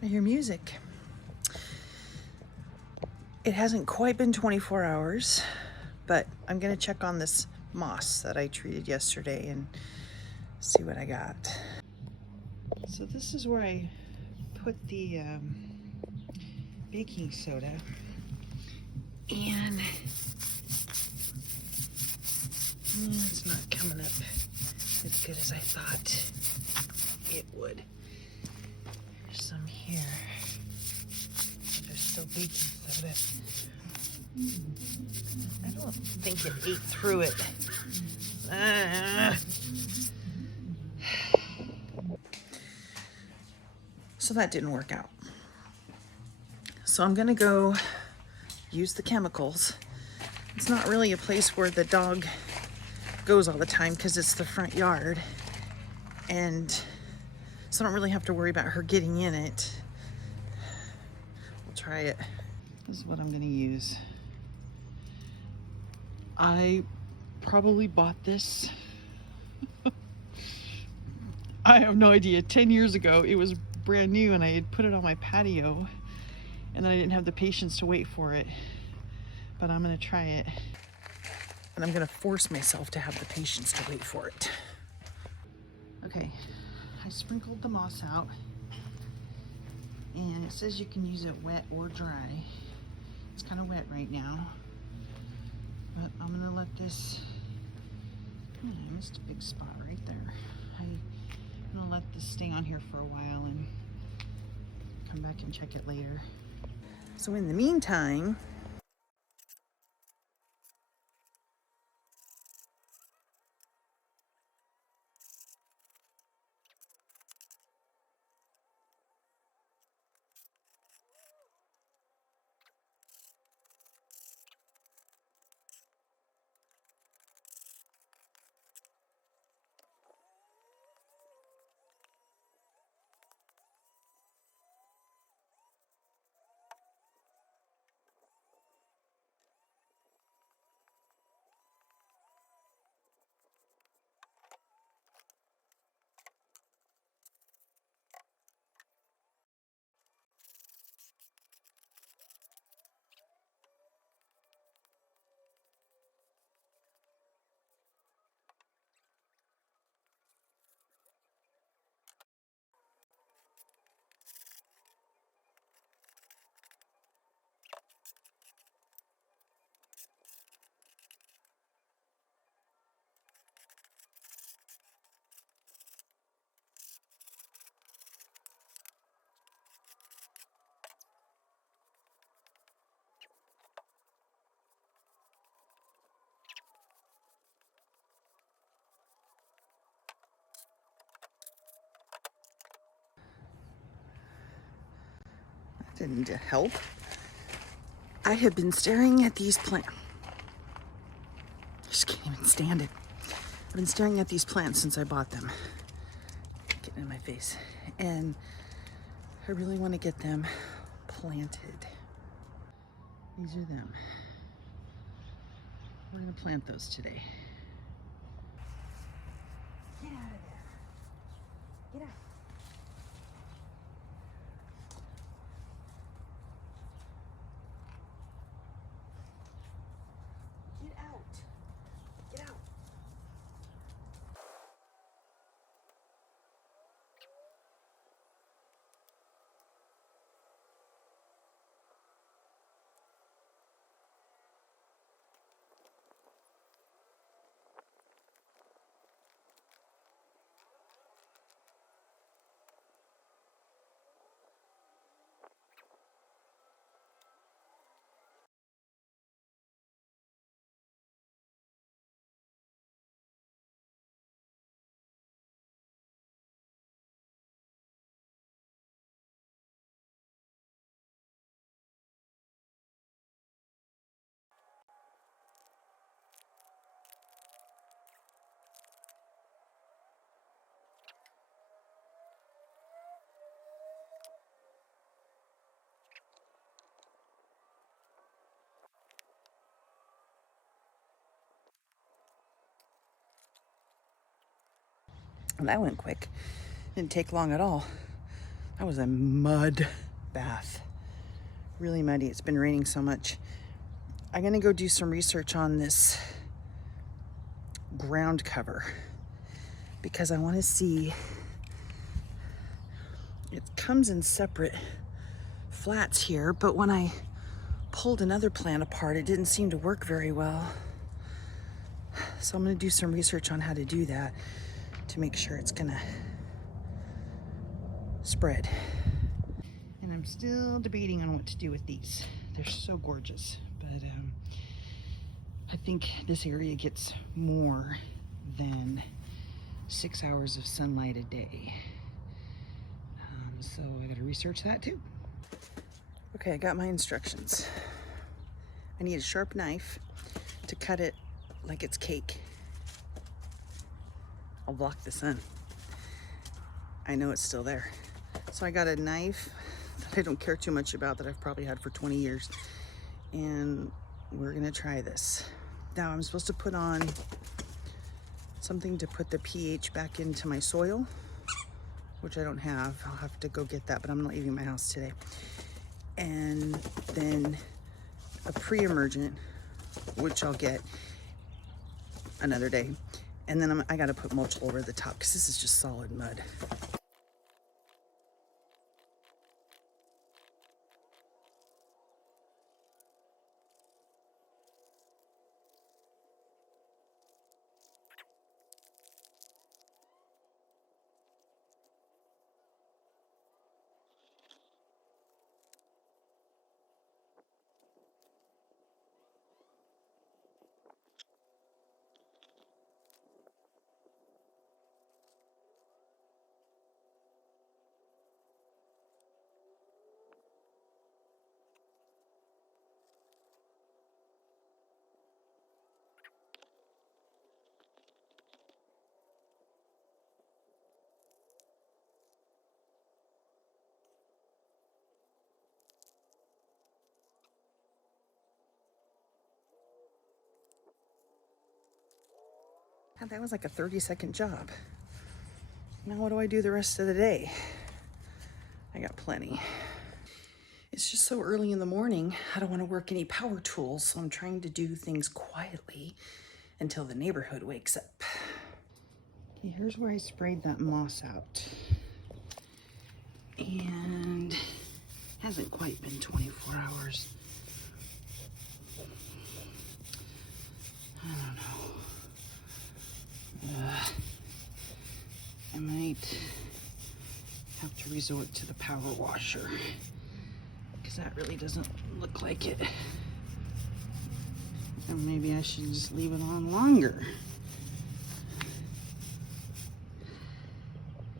I hear music. It hasn't quite been 24 hours, but I'm gonna check on this moss that I treated yesterday and see what I got. So this is where I put the baking soda, and it's not coming up as good as I thought it would. There's some here. There's still baking soda. I don't think it ate through it. So that didn't work out. So I'm gonna go use the chemicals. It's not really a place where the dog goes all the time because it's the front yard, and so I don't really have to worry about her getting in it. We'll try it. This is what I'm gonna use. I probably bought this I have no idea. 10 years ago, it was brand new and I had put it on my patio, and then I didn't have the patience to wait for it. But I'm gonna try it. And I'm gonna force myself to have the patience to wait for it. Okay, I sprinkled the moss out, and it says you can use it wet or dry. It's kind of wet right now, but I'm gonna let this, I missed a big spot right there. I'm gonna let this stay on here for a while and come back and check it later. So in the meantime, didn't help. I have been staring at these plants. I just can't even stand it. I've been staring at these plants since I bought them. Getting in my face. And I really want to get them planted. These are them. We're going to plant those today. Get out of there. Get out. Get out. Get out. That went quick. Didn't take long at all. That was a mud bath. Really muddy. It's been raining so much. I'm gonna go do some research on this ground cover because I want to see. It comes in separate flats here, but when I pulled another plant apart, it didn't seem to work very well. So I'm gonna do some research on how to do that to make sure it's gonna spread. And I'm still debating on what to do with these. They're so gorgeous, but I think this area gets more than 6 hours of sunlight a day. So I gotta research that too. Okay, I got my instructions. I need a sharp knife to cut it like it's cake. I'll block the sun. I know it's still there. So I got a knife that I don't care too much about, that I've probably had for 20 years. And we're gonna try this. Now I'm supposed to put on something to put the pH back into my soil, which I don't have. I'll have to go get that, but I'm not leaving my house today. And then a pre-emergent, which I'll get another day. And then I gotta put mulch over the top because this is just solid mud. God, that was like a 30-second job. Now what do I do the rest of the day? I got plenty. It's just so early in the morning. I don't want to work any power tools, so I'm trying to do things quietly until the neighborhood wakes up. Okay, here's where I sprayed that moss out. And hasn't quite been 24 hours. I don't know. I might have to resort to the power washer because that really doesn't look like it. And maybe I should just leave it on longer.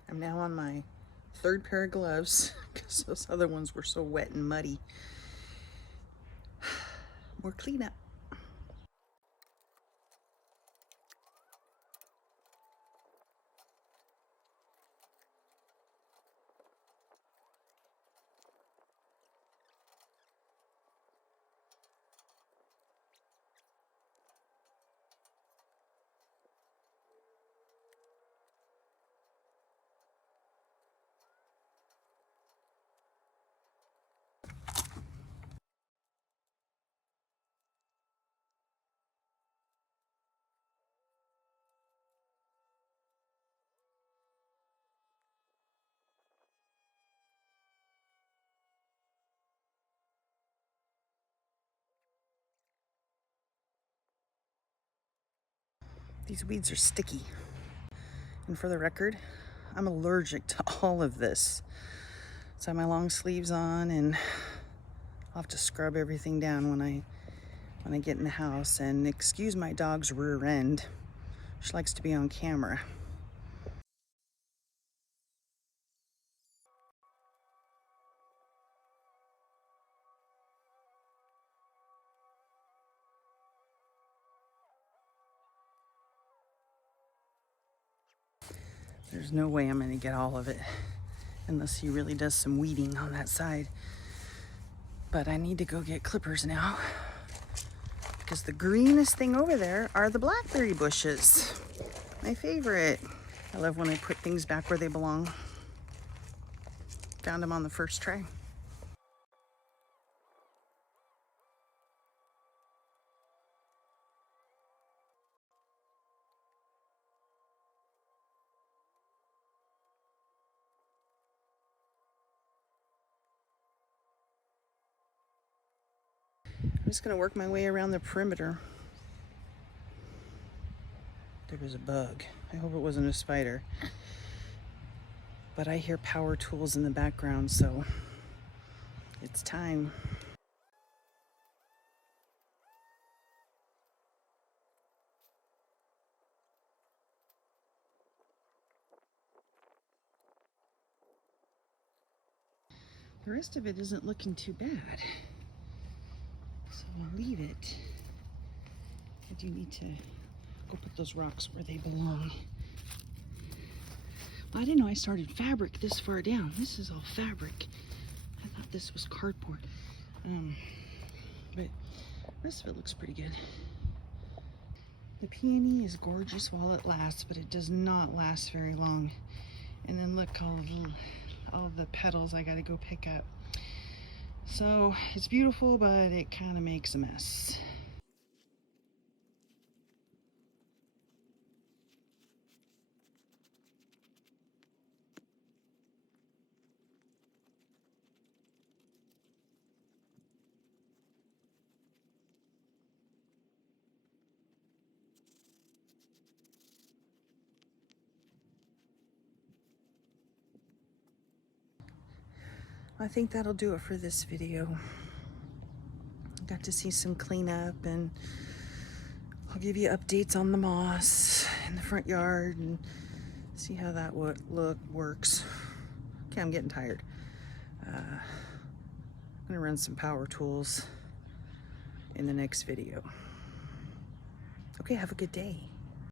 I'm now on my third pair of gloves because those other ones were so wet and muddy. More cleanup. These weeds are sticky. And for the record, I'm allergic to all of this. So I have my long sleeves on and I'll have to scrub everything down when I get in the house. And excuse my dog's rear end. She likes to be on camera. There's no way I'm gonna get all of it unless he really does some weeding on that side. But I need to go get clippers now because the greenest thing over there are the blackberry bushes. My favorite. I love when I put things back where they belong. Found them on the first try. I'm just gonna work my way around the perimeter. There was a bug. I hope it wasn't a spider. But I hear power tools in the background, so it's time. The rest of it isn't looking too bad. So I'll leave it. I do need to go put those rocks where they belong. I didn't know I started fabric this far down. This is all fabric. I thought this was cardboard. But the rest of it looks pretty good. The peony is gorgeous while it lasts, but it does not last very long. And then look, all of the petals I gotta go pick up. So it's beautiful, but it kind of makes a mess. I think that'll do it for this video. Got to see some cleanup, and I'll give you updates on the moss in the front yard and see how that works. Okay, I'm getting tired. I'm gonna run some power tools in the next video. Okay, have a good day.